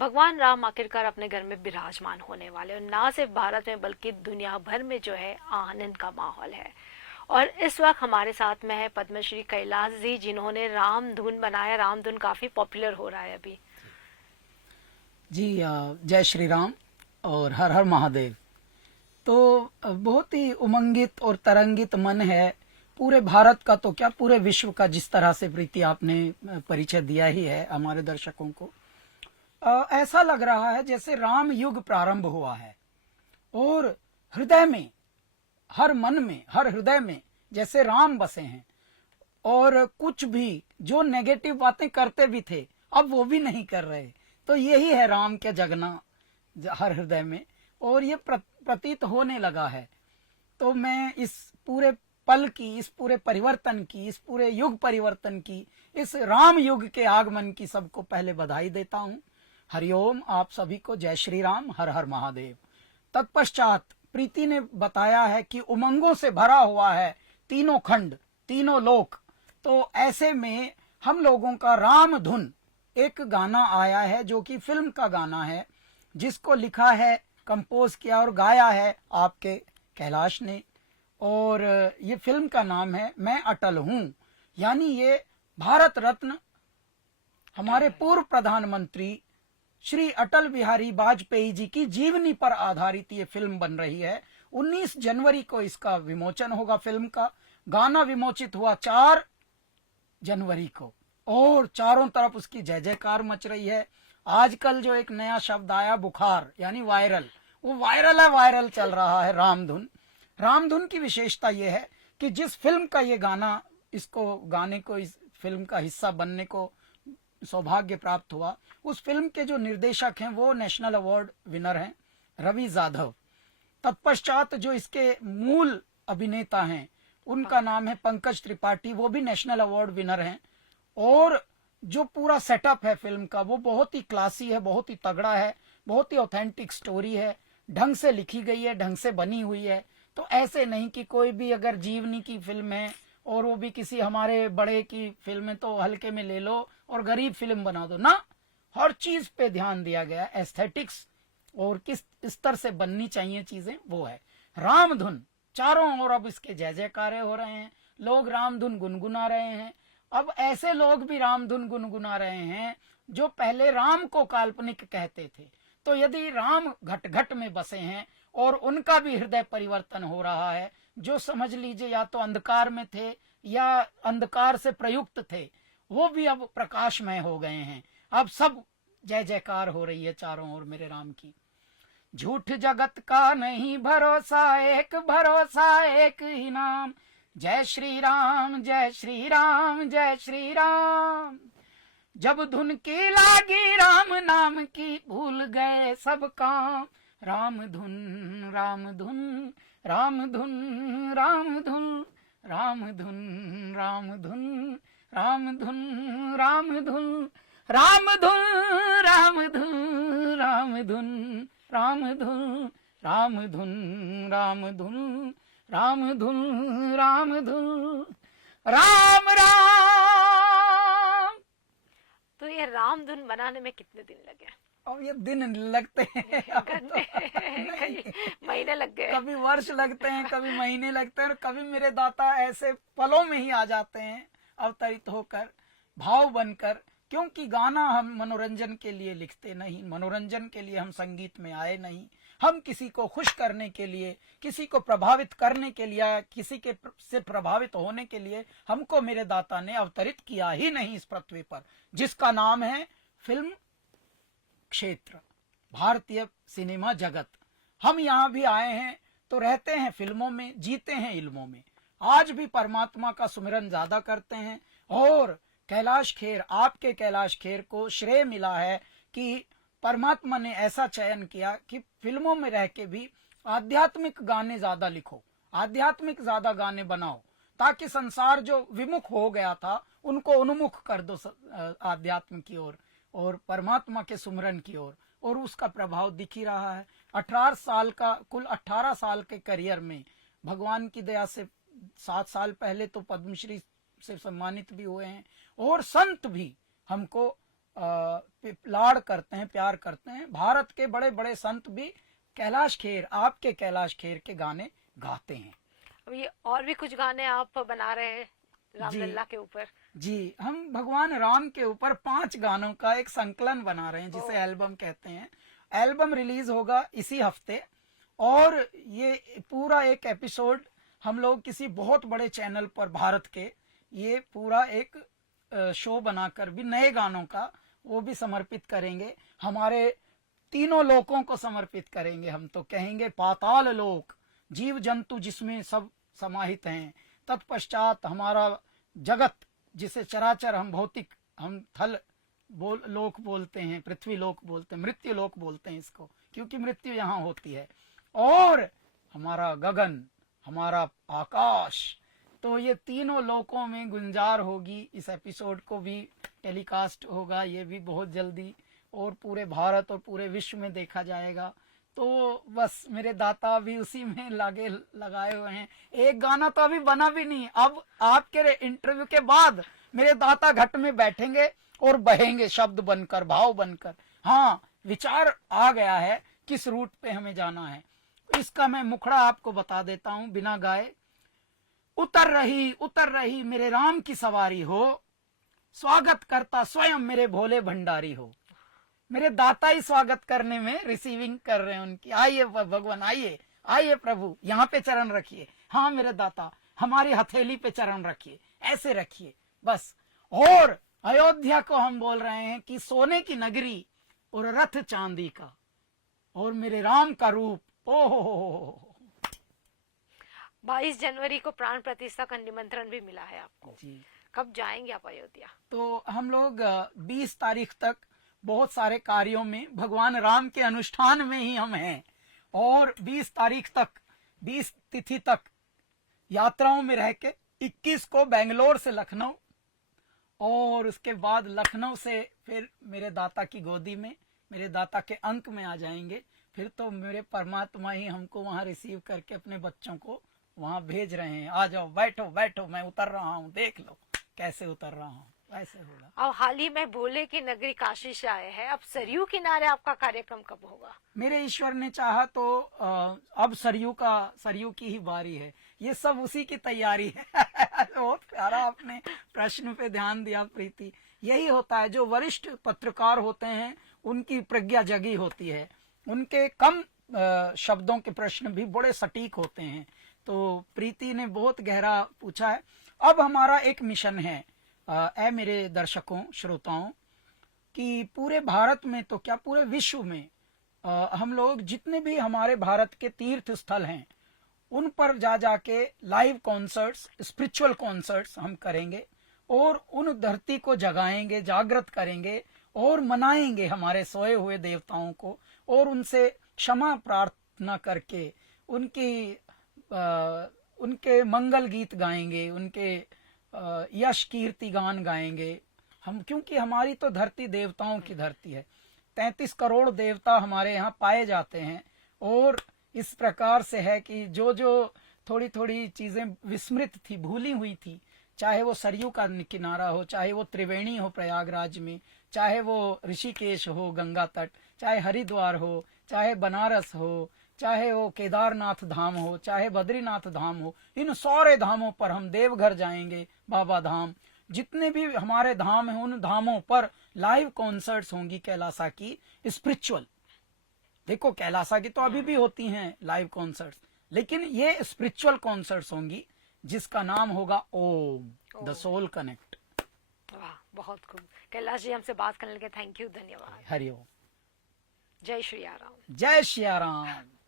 भगवान राम आखिरकार अपने घर में विराजमान होने वाले, और ना सिर्फ भारत में बल्कि दुनिया भर में जो है आनंद का माहौल है। और इस वक्त हमारे साथ में है पद्मश्री कैलाश जी, जिन्होंने राम धुन बनाया। राम धुन काफी पॉपुलर हो रहा है अभी। जी जय श्री राम और हर हर महादेव। तो बहुत ही उमंगित और तरंगित मन है पूरे भारत का, तो क्या पूरे विश्व का, जिस तरह से प्रीति आपने परिचय दिया ही है हमारे दर्शकों को। ऐसा लग रहा है जैसे राम युग प्रारंभ हुआ है और हृदय में, हर मन में, हर हृदय में जैसे राम बसे हैं। और कुछ भी जो नेगेटिव बातें करते भी थे अब वो भी नहीं कर रहे। तो यही है राम के जगना हर हृदय में, और ये प्रतीत होने लगा है। तो मैं इस पूरे पल की, इस पूरे परिवर्तन की, इस पूरे युग परिवर्तन की, इस राम युग के आगमन की सबको पहले बधाई देता हूं। हरिओम आप सभी को, जय श्री राम, हर हर महादेव। तत्पश्चात प्रीति ने बताया है कि उमंगों से भरा हुआ है तीनों खंड, तीनों लोक। तो ऐसे में हम लोगों का राम धुन एक गाना आया है जो कि फिल्म का गाना है, जिसको लिखा है, कंपोज किया और गाया है आपके कैलाश ने। और ये फिल्म का नाम है मैं अटल हूं। यानी ये भारत रत्न हमारे पूर्व प्रधानमंत्री श्री अटल बिहारी वाजपेयी जी की जीवनी पर आधारित ये फिल्म बन रही है। 19 जनवरी को इसका विमोचन होगा फिल्म का। गाना विमोचित हुआ 4 जनवरी को और चारों तरफ उसकी जय जयकार मच रही है। आजकल जो एक नया शब्द आया बुखार, यानी वायरल, वो वायरल है, वायरल चल रहा है रामधुन। रामधुन की विशेषता यह है कि जिस फिल्म का ये गाना, इसको गाने को, इस फिल्म का हिस्सा बनने को सौभाग्य प्राप्त हुआ, उस फिल्म के जो निर्देशक हैं वो नेशनल अवार्ड विनर हैं, रवि जाधव। तत्पश्चात जो इसके मूल अभिनेता हैं उनका नाम है पंकज त्रिपाठी, वो भी नेशनल अवार्ड विनर हैं। और जो पूरा सेटअप है फिल्म का वो बहुत ही क्लासी है, बहुत ही तगड़ा है, बहुत ही ऑथेंटिक स्टोरी है, ढंग से लिखी गई है, ढंग से बनी हुई है। तो ऐसे नहीं कि कोई भी अगर जीवनी की फिल्म है और वो भी किसी हमारे बड़े की फिल्म है तो हल्के में ले लो और गरीब फिल्म बना दो ना। हर चीज पे ध्यान दिया गया, एस्थेटिक्स और किस स्तर से बननी चाहिए चीजें, वो है रामधुन। चारों ओर अब इसके जय जयकारे हो रहे हैं, लोग रामधुन गुनगुना रहे हैं। अब ऐसे लोग भी रामधुन गुनगुना रहे हैं जो पहले राम को काल्पनिक कहते थे। तो यदि राम घट घट में बसे हैं और उनका भी हृदय परिवर्तन हो रहा है, जो समझ लीजिए या तो अंधकार में थे या अंधकार से प्रयुक्त थे, वो भी अब प्रकाशमय हो गए हैं। अब सब जय जयकार हो रही है चारों ओर मेरे राम की। झूठ जगत का नहीं भरोसा, एक भरोसा एक ही नाम। जय श्री राम, जय श्री राम, जय श्री राम। जब धुन की लागी राम नाम की, भूल गए सब काम। राम धुन, राम धुन, राम धुन, राम धुन, राम धुन, राम धुन, राम धुन, राम धुन, राम धुन, राम धुन, राम धुन, राम धुन, राम धुन, राम धुन, राम धुन, राम धुन, राम राम। तो ये राम धुन बनाने में कितने दिन लगे? अब ये दिन लगते हैं, घंटे, कई महीने लग गए। कभी वर्ष लगते हैं, कभी महीने लगते हैं, और कभी मेरे दाता ऐसे पलों में ही आ जाते हैं अवतरित होकर, भाव बनकर। क्योंकि गाना हम मनोरंजन के लिए लिखते नहीं, मनोरंजन के लिए हम संगीत में आए नहीं। हम किसी को खुश करने के लिए, किसी को प्रभावित करने के लिए, किसी के से प्रभावित होने के लिए हमको मेरे दाता ने अवतरित किया ही नहीं इस पृथ्वी पर, जिसका नाम है फिल्म क्षेत्र, भारतीय सिनेमा जगत। हम यहाँ भी आए हैं तो रहते हैं फिल्मों में, जीते हैं इल्मों में। आज भी परमात्मा का सुमिरन ज्यादा करते हैं। और कैलाश खेर, आपके कैलाश खेर को श्रेय मिला है कि परमात्मा ने ऐसा चयन किया कि फिल्मों में रह के भी आध्यात्मिक गाने ज्यादा लिखो, आध्यात्मिक ज्यादा गाने बनाओ, ताकि संसार जो विमुख हो गया था उनको उन्मुख कर दो आध्यात्म की ओर और परमात्मा के सुमरन की ओर। और उसका प्रभाव दिख ही रहा है। 18 साल का, कुल 18 साल के करियर में भगवान की दया से 7 साल पहले तो पद्मश्री से सम्मानित भी हुए हैं, और संत भी हमको लाड़ करते हैं, प्यार करते हैं। भारत के बड़े बड़े संत भी कैलाश खेर, आपके कैलाश खेर के गाने गाते हैं। अब ये और भी कुछ गाने आप बना रहे हैं जी रामलला के ऊपर? जी, हम भगवान राम के ऊपर 5 गानों का एक संकलन बना रहे हैं, जिसे ओह। एल्बम कहते हैं। एल्बम रिलीज होगा इसी हफ्ते, और ये पूरा एक एपिसोड हम लोग किसी बहुत बड़े चैनल पर भारत के, ये पूरा एक शो बनाकर भी नए गानों का वो भी समर्पित करेंगे। हमारे तीनों लोकों को समर्पित करेंगे। हम तो कहेंगे पाताल लोक, जीव जंतु जिसमें सब समाहित हैं। तत्पश्चात हमारा जगत, जिसे चराचर हम भौतिक, हम थल लोक बोलते हैं, पृथ्वी लोक बोलते हैं, मृत्यु लोक बोलते हैं इसको, क्योंकि मृत्यु यहाँ होती है। और हमारा गगन, हमारा आकाश, तो ये तीनों लोकों में गुंजार होगी। इस एपिसोड को भी टेलीकास्ट होगा, ये भी बहुत जल्दी, और पूरे भारत और पूरे विश्व में देखा जाएगा। तो बस मेरे दाता भी उसी में लगाए हुए हैं। एक गाना तो अभी बना भी नहीं, अब आपके इंटरव्यू के बाद मेरे दाता घट में बैठेंगे और बहेंगे शब्द बनकर, भाव बनकर। हाँ, विचार आ गया है किस रूट पे हमें जाना है। इसका मैं मुखड़ा आपको बता देता हूं बिना गाए। उतर रही मेरे राम की सवारी हो, स्वागत करता स्वयं मेरे भोले भंडारी हो। मेरे दाता ही स्वागत करने में रिसीविंग कर रहे हैं उनकी। आइए भगवान, आइए आइए प्रभु, यहाँ पे चरण रखिए। हाँ मेरे दाता, हमारी हथेली पे चरण रखिए, ऐसे रखिए बस। और अयोध्या को हम बोल रहे हैं कि सोने की नगरी और रथ चांदी का, और मेरे राम का रूप। ओहो, 22 जनवरी को प्राण प्रतिष्ठा का निमंत्रण भी मिला है आपको जी। कब जाएंगे आप अयोध्या? तो हम लोग 20 तारीख तक बहुत सारे कार्यों में, भगवान राम के अनुष्ठान में ही हम हैं, और 20 तारीख तक, 20 तिथि तक यात्राओं में रह के 21 को बेंगलोर से लखनऊ, और उसके बाद लखनऊ से फिर मेरे दाता की गोदी में, मेरे दाता के अंक में आ जाएंगे। फिर तो मेरे परमात्मा ही हमको वहां रिसीव करके अपने बच्चों को वहां भेज रहे हैं। आ जाओ, बैठो बैठो, मैं उतर रहा हूँ, देख लो कैसे उतर रहा हूँ, ऐसे होगा। अब हाल ही में भोले की नगरी काशी से आए हैं, अब सरयू किनारे आपका कार्यक्रम कब होगा? मेरे ईश्वर ने चाहा तो अब सरयू की ही बारी है। ये सब उसी की तैयारी है। बहुत प्यारा आपने प्रश्न पे ध्यान दिया प्रीति। यही होता है, जो वरिष्ठ पत्रकार होते हैं उनकी प्रज्ञा जगी होती है, उनके कम शब्दों के प्रश्न भी बड़े सटीक होते हैं। तो प्रीति ने बहुत गहरा पूछा है। अब हमारा एक मिशन है मेरे दर्शकों, श्रोताओं, कि पूरे भारत में तो क्या, पूरे विश्व में हम लोग जितने भी हमारे भारत के तीर्थ स्थल हैं उन पर जा जाके लाइव कॉन्सर्ट्स, स्पिरिचुअल कॉन्सर्ट्स हम करेंगे, और उन धरती को जगाएंगे, जागृत करेंगे, और मनाएंगे हमारे सोए हुए देवताओं को, और उनसे क्षमा प्रार्थना करके उनके मंगल गीत गाएंगे, उनके यश कीर्ति गान गाएंगे हम, क्योंकि हमारी तो धरती देवताओं की धरती है। 33 करोड़ देवता हमारे यहाँ पाए जाते हैं, और इस प्रकार से है कि जो जो थोड़ी थोड़ी चीजें विस्मृत थी, भूली हुई थी, चाहे वो सरयू का किनारा हो, चाहे वो त्रिवेणी हो प्रयागराज में, चाहे वो ऋषिकेश हो गंगा तट, चाहे हरिद्वार हो, चाहे बनारस हो, चाहे वो केदारनाथ धाम हो, चाहे बद्रीनाथ धाम हो, इन सारे धामों पर हम, देवघर जाएंगे, बाबा धाम, जितने भी हमारे धाम हैं उन धामों पर लाइव कॉन्सर्ट्स होंगी कैलासा की, स्पिरिचुअल। देखो कैलासा की तो अभी भी होती हैं लाइव कॉन्सर्ट्स, लेकिन ये स्पिरिचुअल कॉन्सर्ट्स होंगी, जिसका नाम होगा ओम, द सोल कनेक्ट। वाह, बहुत खूब। कैलाश जी, हमसे बात करने के थैंक यू, धन्यवाद। हरिओम। जय श्री राम। जय श्री राम।